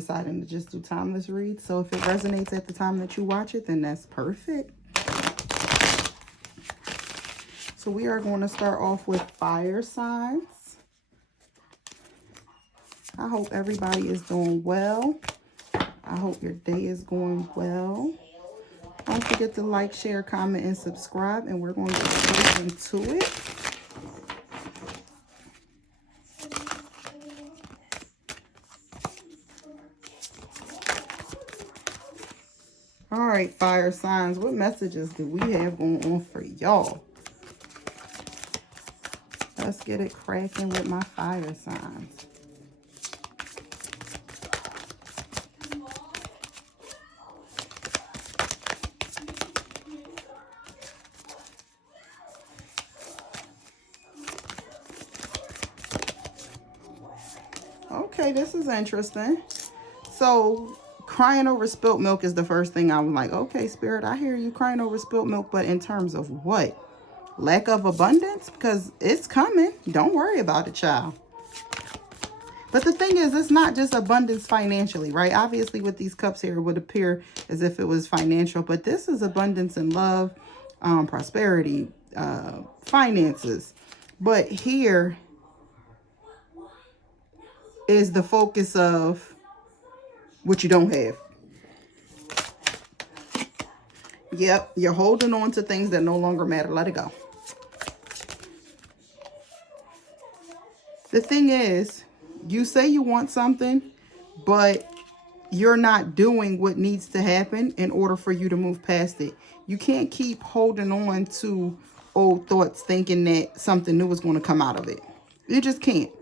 deciding to just do timeless reads. So if it resonates at the time that you watch it, then that's perfect. So we are going to start off with fire signs. I hope everybody is doing well. I hope your day is going well. Don't forget to like, share, comment, and subscribe. And we're going to get straight into it. All right, fire signs. What messages do we have going on for y'all? Let's get it cracking with my fire signs. Okay, this is interesting. So crying over spilt milk is the first thing I'm like, okay, Spirit, I hear you crying over spilt milk, but in terms of what? Lack of abundance? Because it's coming. Don't worry about it, child. But the thing is, it's not just abundance financially, right? Obviously, with these cups here, it would appear as if it was financial, but this is abundance in love, prosperity, finances. But here is the focus of what you don't have. Yep, you're holding on to things that no longer matter. Let it go. The thing is, you say you want something, but you're not doing what needs to happen in order for you to move past it. You can't keep holding on to old thoughts thinking that something new is going to come out of it. You just can't.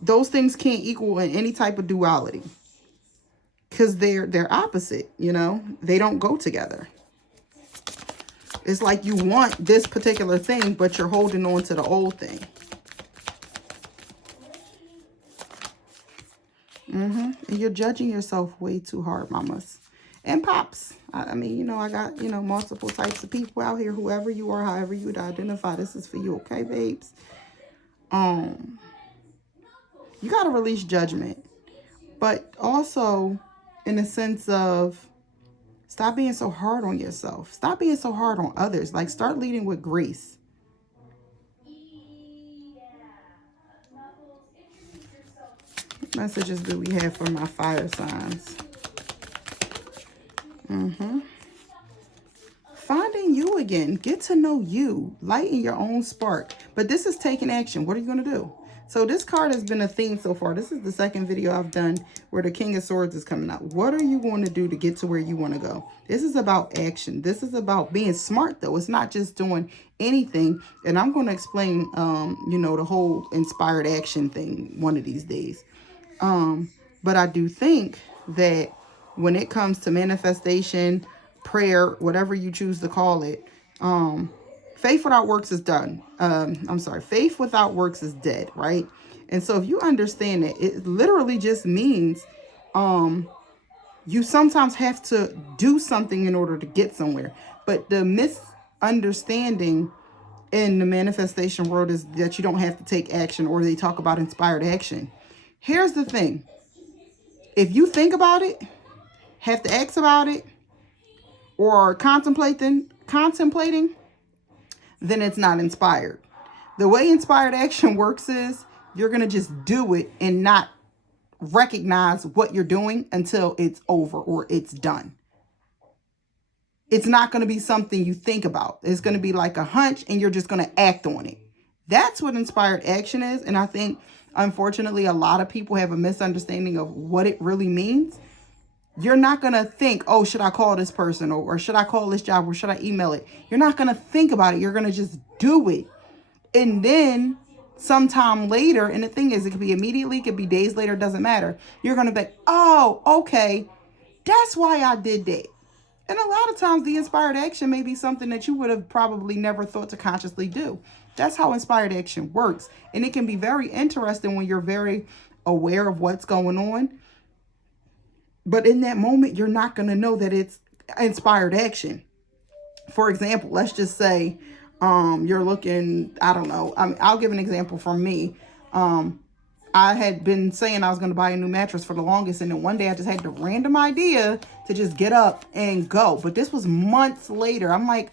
Those things can't equal in any type of duality because they're opposite, you know? They don't go together. It's like you want this particular thing, but you're holding on to the old thing. And you're judging yourself way too hard, mamas and pops. I mean, you know, I got, you know, multiple types of people out here. Whoever you are, however you would identify, this is for you, okay, babes? You got to release judgment, but also in the sense of stop being so hard on yourself. Stop being so hard on others. Like, start leading with grace. What messages do we have for my fire signs? Finding you again. Get to know you. Lighten your own spark. But this is taking action. What are you going to do? So this card has been a theme so far. This is the second video I've done where the King of Swords is coming out. What are you going to do to get to where you want to go? This is about action. This is about being smart, though. It's not just doing anything. And I'm going to explain, you know, the whole inspired action thing one of these days. But I do think that when it comes to manifestation, prayer, whatever you choose to call it, faith without works is done. Faith without works is dead, right? And so if you understand that, it literally just means you sometimes have to do something in order to get somewhere. But the misunderstanding in the manifestation world is that you don't have to take action, or they talk about inspired action. Here's the thing. If you think about it, have to ask about it, or contemplating, then it's not inspired. The way inspired action works is you're going to just do it and not recognize what you're doing until it's over or it's done. It's not going to be something you think about. It's going to be like a hunch and you're just going to act on it. That's what inspired action is. And I think, unfortunately, a lot of people have a misunderstanding of what it really means. You're not going to think, oh, should I call this person, or should I call this job, or should I email it? You're not going to think about it. You're going to just do it. And then sometime later, and the thing is, it could be immediately, it could be days later, it doesn't matter. You're going to be, oh, okay, that's why I did that. And a lot of times the inspired action may be something that you would have probably never thought to consciously do. That's how inspired action works. And it can be very interesting when you're very aware of what's going on. But in that moment, you're not going to know that it's inspired action. For example, let's just say you're looking, I don't know. I'll give an example from me. I had been saying I was going to buy a new mattress for the longest. And then one day I just had the random idea to just get up and go. But this was months later. I'm like,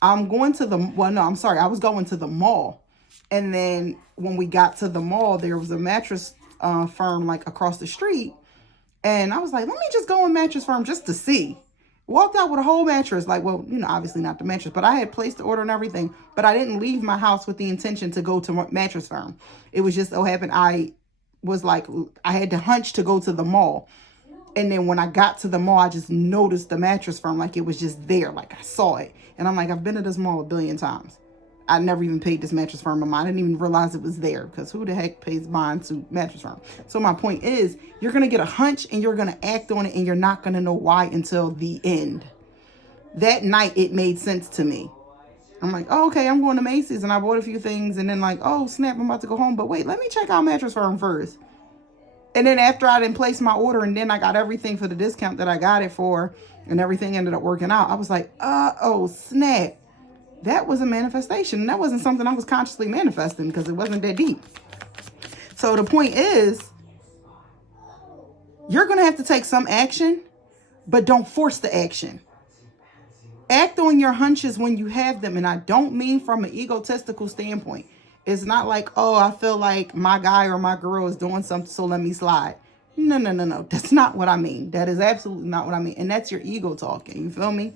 I'm going to the, well, no, I'm sorry. I was going to the mall. And then when we got to the mall, there was a mattress firm like across the street. And I was like, let me just go in mattress firm just to see. Walked out with a whole mattress. Like, well, you know, obviously not the mattress, but I had placed the order and everything. But I didn't leave my house with the intention to go to mattress firm. It was just so happened I was like, I had to hunch to go to the mall. And then when I got to the mall, I just noticed the mattress firm. Like, it was just there. Like, I saw it. And I'm like, I've been to this mall a billion times. I never even paid this mattress firm a mind. I didn't even realize it was there, because who the heck pays mind to mattress firm? So my point is, you're going to get a hunch and you're going to act on it, and you're not going to know why until the end. That night, it made sense to me. I'm like, oh, okay, I'm going to Macy's, and I bought a few things, and then like, oh, snap, I'm about to go home. But wait, let me check out mattress firm first. And then after I didn't place my order, and then I got everything for the discount that I got it for, and everything ended up working out, I was like, oh, snap. That was a manifestation. That wasn't something I was consciously manifesting, because it wasn't that deep. So the point is, you're going to have to take some action, but don't force the action. Act on your hunches when you have them. And I don't mean from an egotistical standpoint. It's not like, oh, I feel like my guy or my girl is doing something, so let me slide. No. That's not what I mean. That is absolutely not what I mean. And that's your ego talking. You feel me?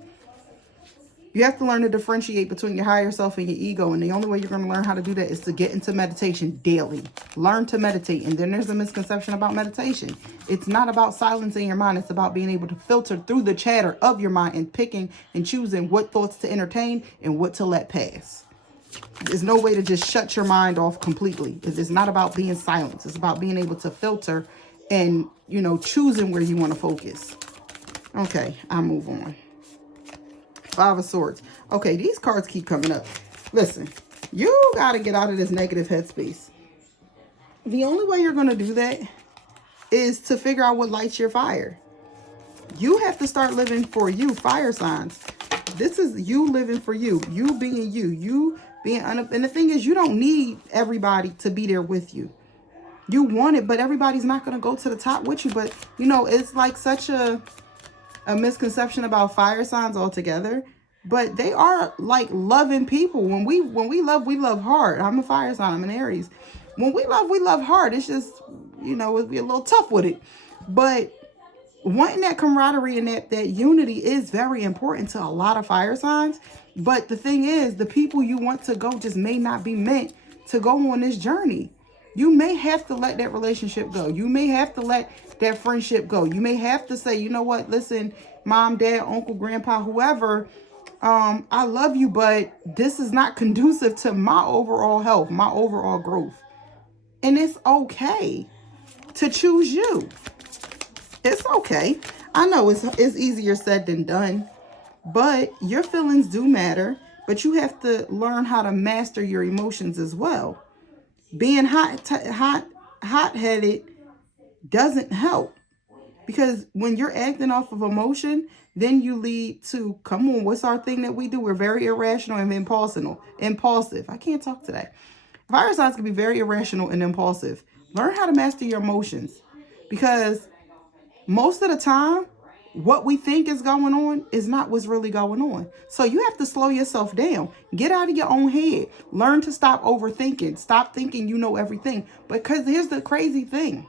You have to learn to differentiate between your higher self and your ego. And the only way you're going to learn how to do that is to get into meditation daily. Learn to meditate. And then there's a misconception about meditation. It's not about silencing your mind. It's about being able to filter through the chatter of your mind and picking and choosing what thoughts to entertain and what to let pass. There's no way to just shut your mind off completely. It's not about being silenced. It's about being able to filter and, you know, choosing where you want to focus. Okay, I'll move on. Five of Swords. Okay, these cards keep coming up. Listen, you got to get out of this negative headspace. The only way you're going to do that is to figure out what lights your fire. You have to start living for you, fire signs. This is you living for you. You being you. You being... And the thing is, you don't need everybody to be there with you. You want it, but everybody's not going to go to the top with you. But, you know, it's like such a misconception about fire signs altogether, but they are like loving people. When we love hard. I'm a fire sign. I'm an Aries. When we love hard. It's just, you know, we'll be a little tough with it. But wanting that camaraderie and that unity is very important to a lot of fire signs. But the thing is, the people you want to go just may not be meant to go on this journey. You may have to let that relationship go. You may have to let that friendship go. You may have to say, you know what, listen, mom, dad, uncle, grandpa, whoever, I love you, but this is not conducive to my overall health, my overall growth. And it's okay to choose you. It's okay. I know it's easier said than done, but your feelings do matter, but you have to learn how to master your emotions as well. Being hot-headed doesn't help, because when you're acting off of emotion, then you lead to, come on, what's our thing that we do? We're very irrational and impulsive. I can't talk today. Fire signs can be very irrational and impulsive. Learn how to master your emotions, because most of the time, what we think is going on is not what's really going on. So you have to slow yourself down. Get out of your own head. Learn to stop overthinking. Stop thinking you know everything. Because here's the crazy thing.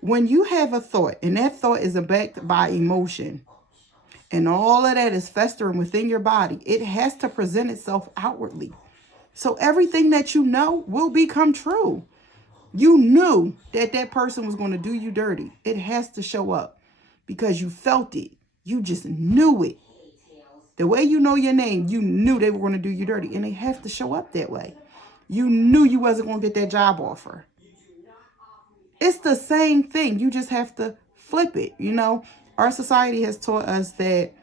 When you have a thought, and that thought is backed by emotion, and all of that is festering within your body, it has to present itself outwardly. So everything that you know will become true. You knew that that person was going to do you dirty. It has to show up. Because you felt it. You just knew it. The way you know your name, you knew they were going to do you dirty. And they have to show up that way. You knew you wasn't going to get that job offer. It's the same thing. You just have to flip it. You know, our society has taught us that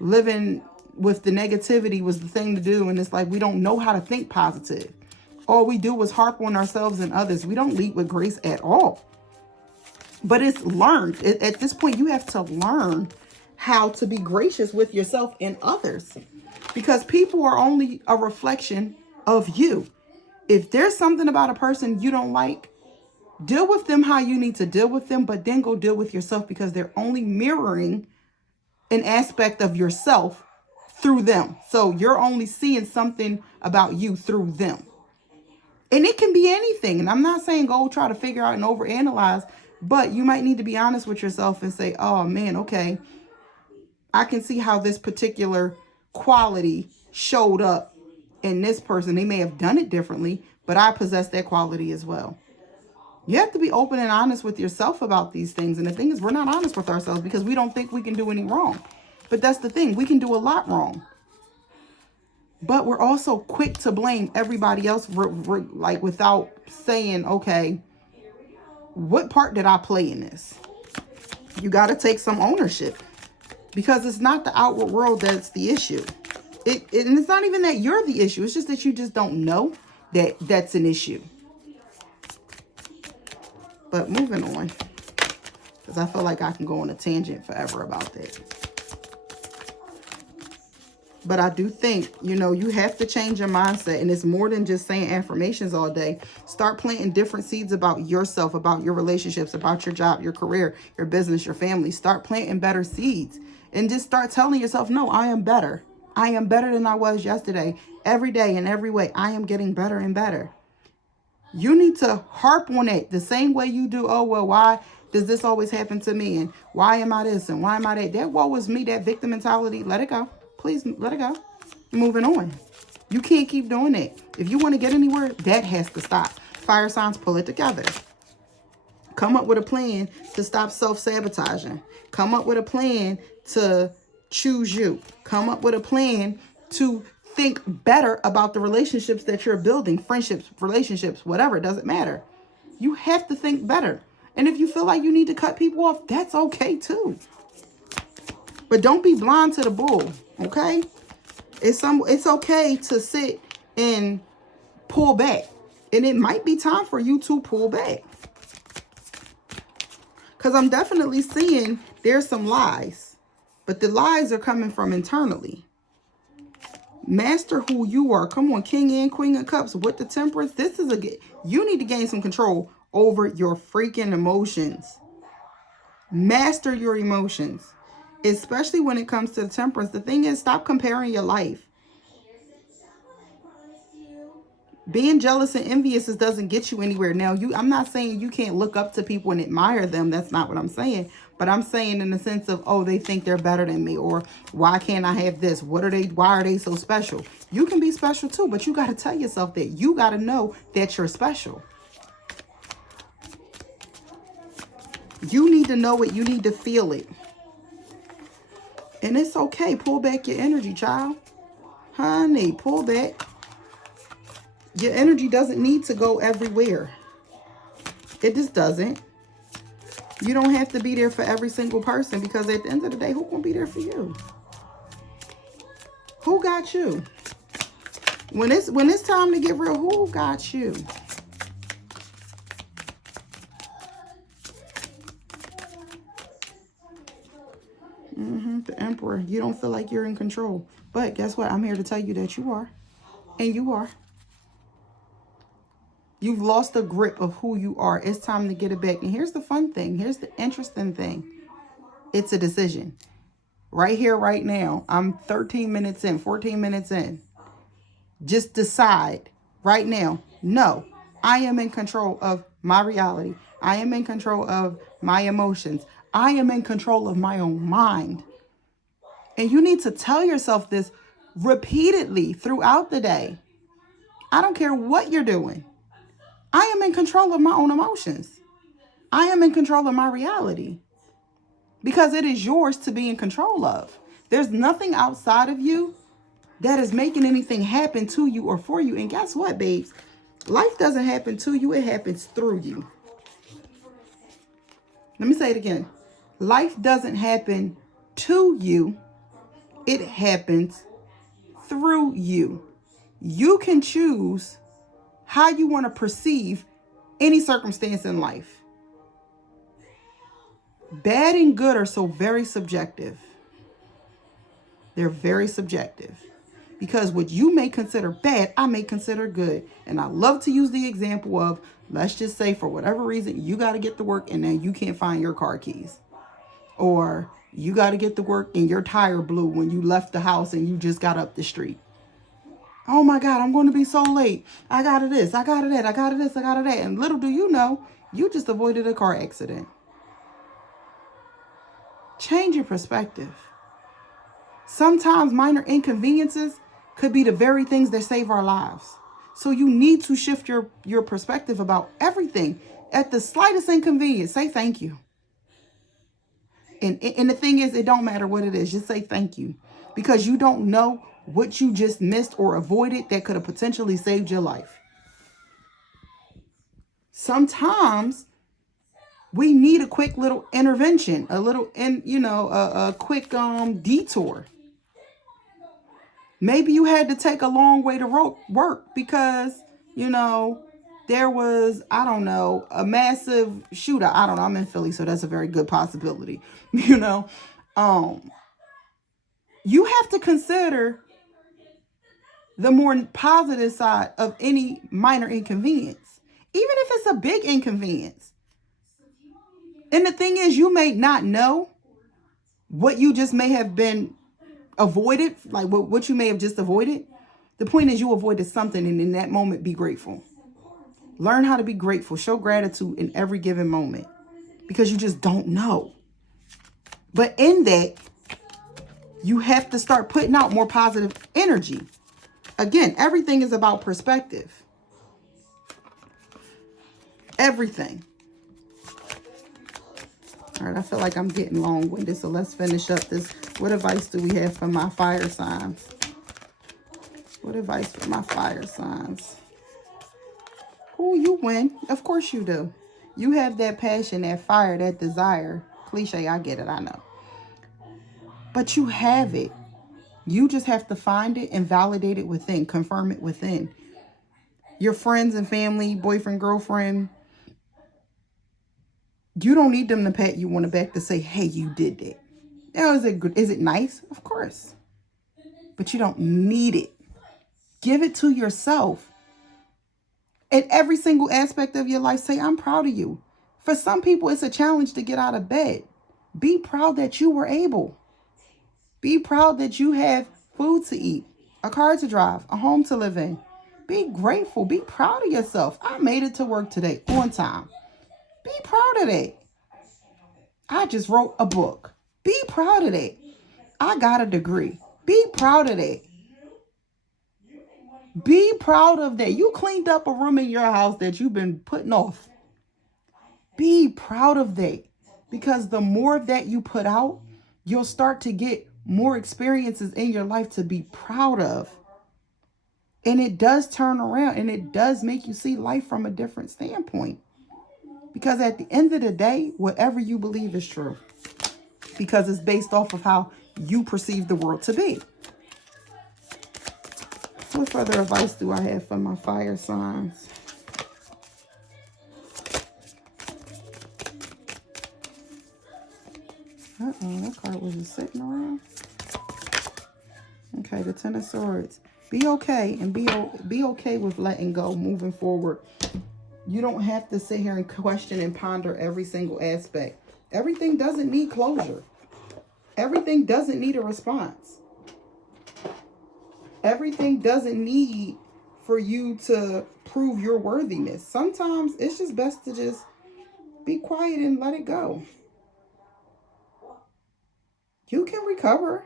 living with the negativity was the thing to do. And it's like we don't know how to think positive. All we do is harp on ourselves and others. We don't lead with grace at all. But it's learned. At this point, you have to learn how to be gracious with yourself and others. Because people are only a reflection of you. If there's something about a person you don't like, deal with them how you need to deal with them, but then go deal with yourself, because they're only mirroring an aspect of yourself through them. So you're only seeing something about you through them. And it can be anything. And I'm not saying go try to figure out and overanalyze, but you might need to be honest with yourself and say, oh man, okay, I can see how this particular quality showed up in this person. They may have done it differently, but I possess that quality as well. You have to be open and honest with yourself about these things. And the thing is, we're not honest with ourselves because we don't think we can do any wrong. But that's the thing. We can do a lot wrong. But we're also quick to blame everybody else, like without saying, okay, what part did I play in this? You got to take some ownership, because it's not the outward world that's the issue. And it's not even that you're the issue. It's just that you just don't know that that's an issue. But moving on, because I feel like I can go on a tangent forever about that. But I do think, you know, you have to change your mindset. And it's more than just saying affirmations all day. Start planting different seeds about yourself, about your relationships, about your job, your career, your business, your family. Start planting better seeds. And just start telling yourself, no, I am better. I am better than I was yesterday. Every day, in every way, I am getting better and better. You need to harp on it the same way you do. Oh, well, why does this always happen to me? And why am I this? And why am I that? That woe is me, that victim mentality. Let it go. Please let it go. Moving on. You can't keep doing that. If you want to get anywhere, that has to stop. Fire signs, pull it together. Come up with a plan to stop self-sabotaging. Come up with a plan to choose you. Come up with a plan to think better about the relationships that you're building, friendships, relationships, whatever, it doesn't matter. You have to think better. And if you feel like you need to cut people off, that's okay too. But don't be blind to the bull, okay? It's okay to sit and pull back. And it might be time for you to pull back. Because I'm definitely seeing there's some lies. But the lies are coming from internally. Master who you are. Come on, King and Queen of Cups with the Temperance. This is you need to gain some control over your freaking emotions. Master your emotions, especially when it comes to the Temperance. The thing is, stop comparing your life. Being jealous and envious doesn't get you anywhere. Now, I'm not saying you can't look up to people and admire them. That's not what I'm saying. But I'm saying in the sense of, oh, they think they're better than me. Or why can't I have this? Why are they so special? You can be special too, but you got to tell yourself that. You got to know that you're special. You need to know it. You need to feel it. And it's okay. Pull back your energy, child. Honey, pull back. Your energy doesn't need to go everywhere. It just doesn't. You don't have to be there for every single person, because at the end of the day, who's going to be there for you? Who got you? When it's time to get real, who got you? The Emperor. You don't feel like you're in control. But guess what? I'm here to tell you that you are. And you are. You've lost the grip of who you are. It's time to get it back. And here's the fun thing. Here's the interesting thing. It's a decision. Right here, right now. I'm 13 minutes in, 14 minutes in. Just decide right now. No, I am in control of my reality. I am in control of my emotions. I am in control of my own mind. And you need to tell yourself this repeatedly throughout the day. I don't care what you're doing. I am in control of my own emotions. I am in control of my reality. Because it is yours to be in control of. There's nothing outside of you that is making anything happen to you or for you. And guess what, babes? Life doesn't happen to you. It happens through you. Let me say it again. Life doesn't happen to you. It happens through you. You can choose how you want to perceive any circumstance in life. Bad and good are so very subjective. They're very subjective. Because what you may consider bad, I may consider good. And I love to use the example of, let's just say for whatever reason, you got to get to work and then you can't find your car keys. Or you got to get to work and your tire blew when you left the house and you just got up the street. Oh my God, I'm going to be so late. I got to this, I got to that, I got to this, I got to that. And little do you know, you just avoided a car accident. Change your perspective. Sometimes minor inconveniences could be the very things that save our lives. So you need to shift your perspective about everything. At the slightest inconvenience, say thank you. And the thing is, it don't matter what it is. Just say thank you. Because you don't know what you just missed or avoided that could have potentially saved your life. Sometimes we need a quick little intervention, a quick detour. Maybe you had to take a long way to work because, there was, I don't know, a massive shootout. I don't know. I'm in Philly, so that's a very good possibility. You have to consider the more positive side of any minor inconvenience, even if it's a big inconvenience. And the thing is, you may not know what you just may have been avoided, like what you may have just avoided. The point is you avoided something, and in that moment, be grateful. Learn how to be grateful. Show gratitude in every given moment because you just don't know. But in that, you have to start putting out more positive energy. Again, everything is about perspective. Everything. All right, I feel like I'm getting long-winded, so let's finish up this. What advice do we have for my fire signs? What advice for my fire signs? Oh, you win. Of course you do. You have that passion, that fire, that desire. Cliche, I get it, I know. But you have it. You just have to find it and validate it within, confirm it within. Your friends and family, boyfriend, girlfriend, you don't need them to pat you on the back to say, hey, you did that. Now, is it good? Is it nice? Of course. But you don't need it. Give it to yourself. In every single aspect of your life, say, I'm proud of you. For some people, it's a challenge to get out of bed. Be proud that you were able. Be proud that you have food to eat, a car to drive, a home to live in. Be grateful. Be proud of yourself. I made it to work today on time. Be proud of that. I just wrote a book. Be proud of that. I got a degree. Be proud of that. Be proud of that. You cleaned up a room in your house that you've been putting off. Be proud of that. Because the more of that you put out, you'll start to get more experiences in your life to be proud of. And it does turn around and it does make you see life from a different standpoint. Because at the end of the day, whatever you believe is true. Because it's based off of how you perceive the world to be. What further advice do I have for my fire signs? That card was just sitting around. Okay, the Ten of Swords. Be okay and be okay with letting go, moving forward. You don't have to sit here and question and ponder every single aspect. Everything doesn't need closure. Everything doesn't need a response. Everything doesn't need for you to prove your worthiness. Sometimes it's just best to just be quiet and let it go. You can recover.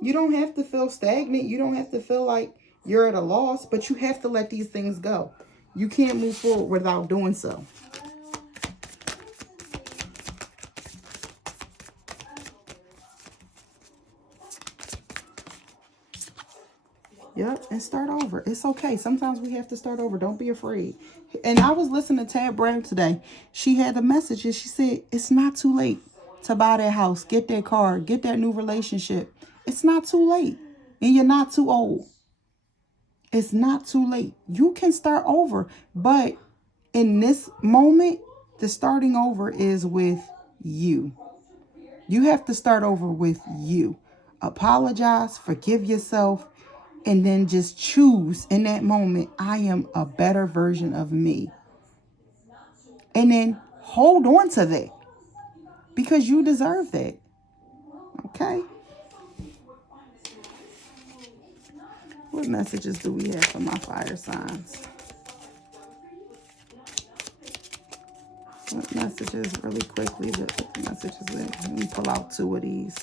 You don't have to feel stagnant. You don't have to feel like you're at a loss, but you have to let these things go. You can't move forward without doing so. Yep, and start over. It's okay. Sometimes we have to start over. Don't be afraid. And I was listening to Tab Brown today. She had a message and she said, it's not too late to buy that house, get that car, get that new relationship. It's not too late. And you're not too old. It's not too late. You can start over. But in this moment, the starting over is with you. You have to start over with you. Apologize, forgive yourself, And then just choose in that moment, I am a better version of me. And then hold on to that because you deserve that. Okay? What messages do we have for my fire signs? What messages, really quickly, the messages, let me pull out 2 of these.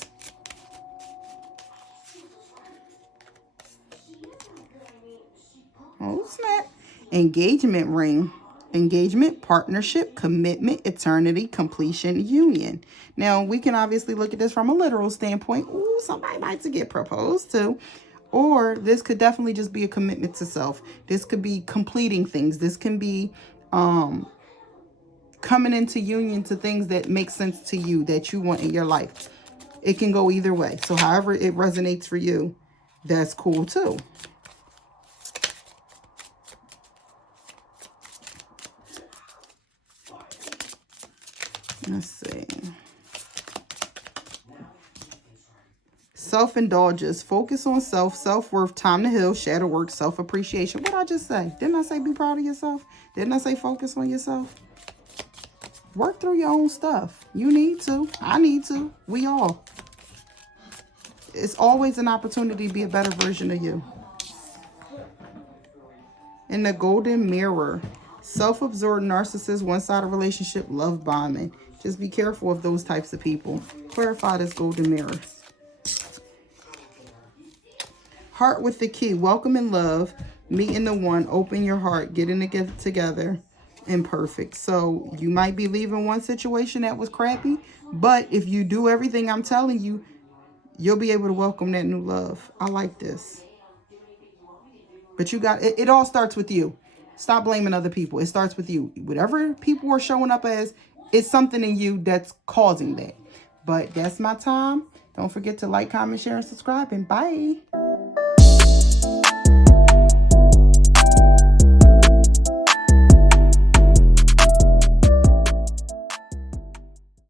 Oh, snap. Engagement ring. Engagement, partnership, commitment, eternity, completion, union. Now, we can obviously look at this from a literal standpoint. Ooh, somebody might to get proposed to. Or this could definitely just be a commitment to self. This could be completing things. This can be coming into union to things that make sense to you, that you want in your life. It can go either way. So however it resonates for you, that's cool too. Let's see. Self-indulgence. Focus on self, self-worth, time to heal, shadow work, self-appreciation. What did I just say? Didn't I say be proud of yourself? Didn't I say focus on yourself? Work through your own stuff. You need to. I need to. We all. It's always an opportunity to be a better version of you. In the golden mirror. Self-absorbed narcissist, one-sided relationship, love bombing. Just be careful of those types of people. Clarify this golden mirror. Heart with the key. Welcome and love. Meeting the one. Open your heart. Getting it together. Imperfect. So you might be leaving one situation that was crappy, but if you do everything I'm telling you, you'll be able to welcome that new love. I like this. But you got it all starts with you. Stop blaming other people. It starts with you. Whatever people are showing up as, it's something in you that's causing that. But that's my time. Don't forget to like, comment, share, and subscribe. And bye.